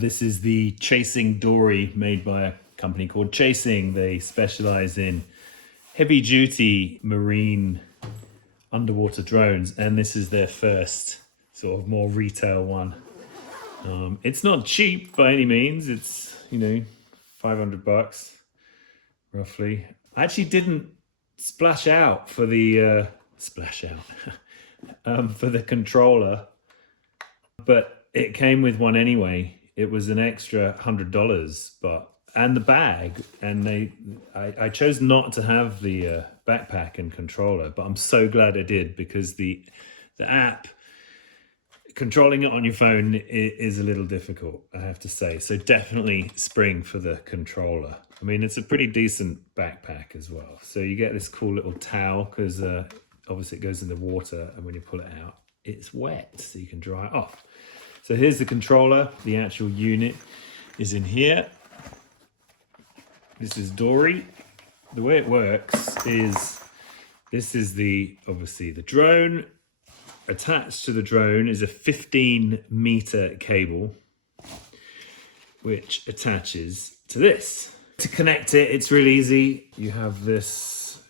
This is the Chasing Dory, made by a company called Chasing. They specialize in heavy duty marine underwater drones, and this is their first sort of more retail one. It's not cheap by any means. It's, $500 roughly. I actually didn't splash out for the for the controller, but it came with one anyway. It was an extra $100, and the bag, and I chose not to have the backpack and controller, but I'm so glad I did, because the app, controlling it on your phone is a little difficult, I have to say. So definitely spring for the controller. I mean, it's a pretty decent backpack as well. So you get this cool little towel, because obviously it goes in the water, and when you pull it out, it's wet, so you can dry it off. So here's the controller. The actual unit is in here. This is Dory. The way it works is, this is obviously the drone. Attached to the drone is a 15-meter cable, which attaches to this. To connect it, it's really easy. You have this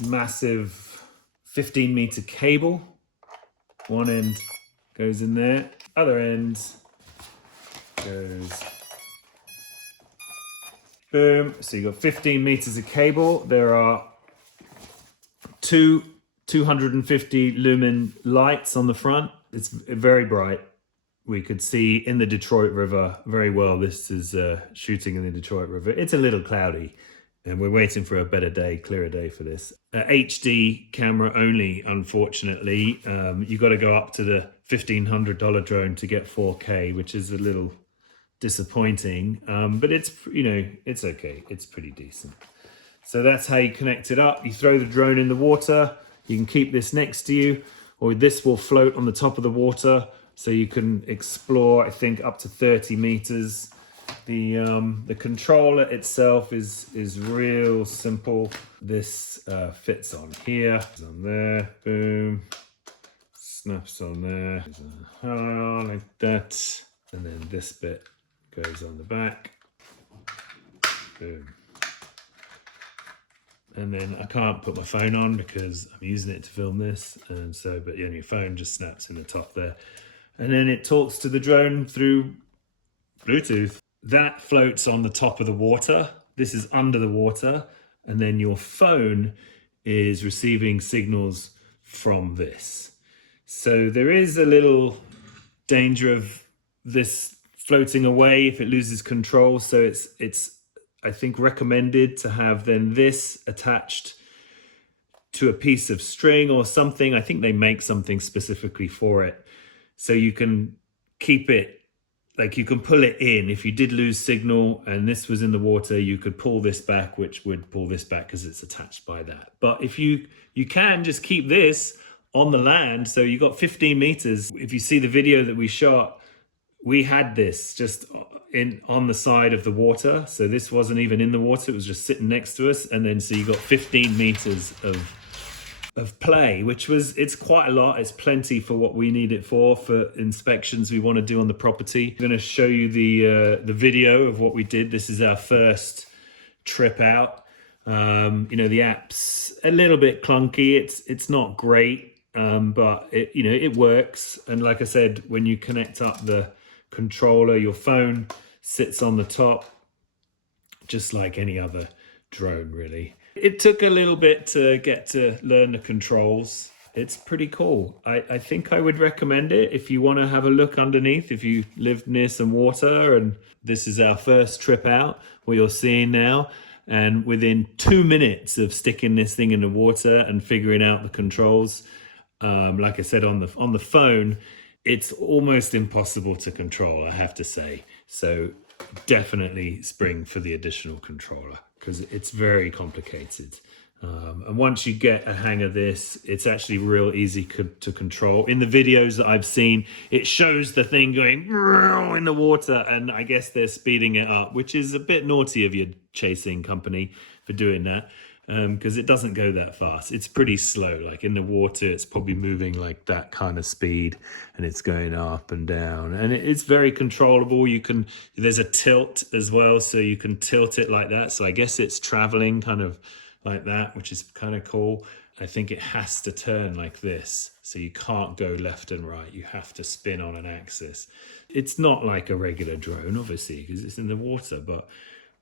massive 15-meter cable. One end goes in there, other end goes boom. So you've got 15 meters of cable. There are two 250 lumen lights on the front. It's very bright. We could see in the Detroit River very well. This is shooting in the Detroit River. It's a little cloudy, and we're waiting for a better day, clearer day for this. HD camera only, unfortunately. You got to go up to the $1,500 drone to get 4K, which is a little disappointing. But it's, it's okay. It's pretty decent. So that's how you connect it up. You throw the drone in the water. You can keep this next to you, or this will float on the top of the water, so you can explore, I think, up to 30 meters. The controller itself is real simple. This fits on here, on there, boom, snaps on there, like that, and then this bit goes on the back, boom. And then I can't put my phone on because I'm using it to film this, and so, but your phone just snaps in the top there. And then it talks to the drone through Bluetooth. That floats on the top of the water. This is under the water, and then your phone is receiving signals from this. So there is a little danger of this floating away if it loses control. So it's I think recommended to have then this attached to a piece of string or something. I think they make something specifically for it, so you can keep it, like you can pull it in. If you did lose signal and this was in the water, you could pull this back, which would pull this back because it's attached by that. But if you can just keep this on the land, so you got 15 meters. If you see the video that we shot, we had this just on the side of the water. So this wasn't even in the water, it was just sitting next to us. And then so you got 15 meters of play, which it's quite a lot. It's plenty for what we need it for inspections we want to do on the property. I'm going to show you the video of what we did. This is our first trip out. The app's a little bit clunky. It's not great, but it works. And like I said, when you connect up the controller, your phone sits on the top, just like any other drone, really. It took a little bit to get to learn the controls. It's pretty cool. I think I would recommend it if you want to have a look underneath, if you live near some water. And this is our first trip out, what you're seeing now. And within 2 minutes of sticking this thing in the water and figuring out the controls, like I said, on the phone, it's almost impossible to control, I have to say. So definitely spring for the additional controller, because it's very complicated. And once you get a hang of this, it's actually real easy to control. In the videos that I've seen, it shows the thing going in the water, and I guess they're speeding it up, which is a bit naughty of your Chasing company for doing that. because it doesn't go that fast. It's pretty slow. Like in the water, it's probably moving like that kind of speed, and it's going up and down, and it's very controllable. There's a tilt as well, so you can tilt it like that. So I guess it's traveling kind of like that, which is kind of cool. I think it has to turn like this, so you can't go left and right. You have to spin on an axis. It's not like a regular drone, obviously, because it's in the water, but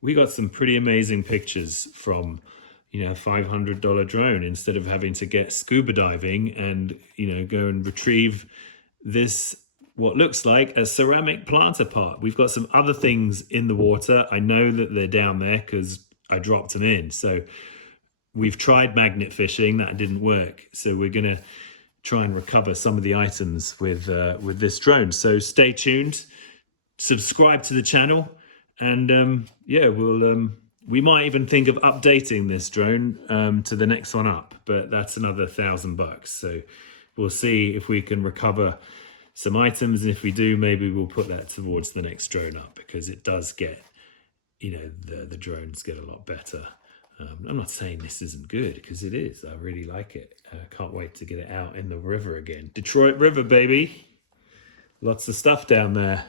we got some pretty amazing pictures from, $500 drone, instead of having to get scuba diving and, go and retrieve this, what looks like a ceramic planter part. We've got some other things in the water. I know that they're down there because I dropped them in. So we've tried magnet fishing, that didn't work. So we're going to try and recover some of the items with this drone. So stay tuned, subscribe to the channel, and we might even think of updating this drone to the next one up, but that's another $1,000. So we'll see if we can recover some items, and if we do, maybe we'll put that towards the next drone up, because it does get, the drones get a lot better. I'm not saying this isn't good, because it is. I really like it. I can't wait to get it out in the river again. Detroit River, baby. Lots of stuff down there.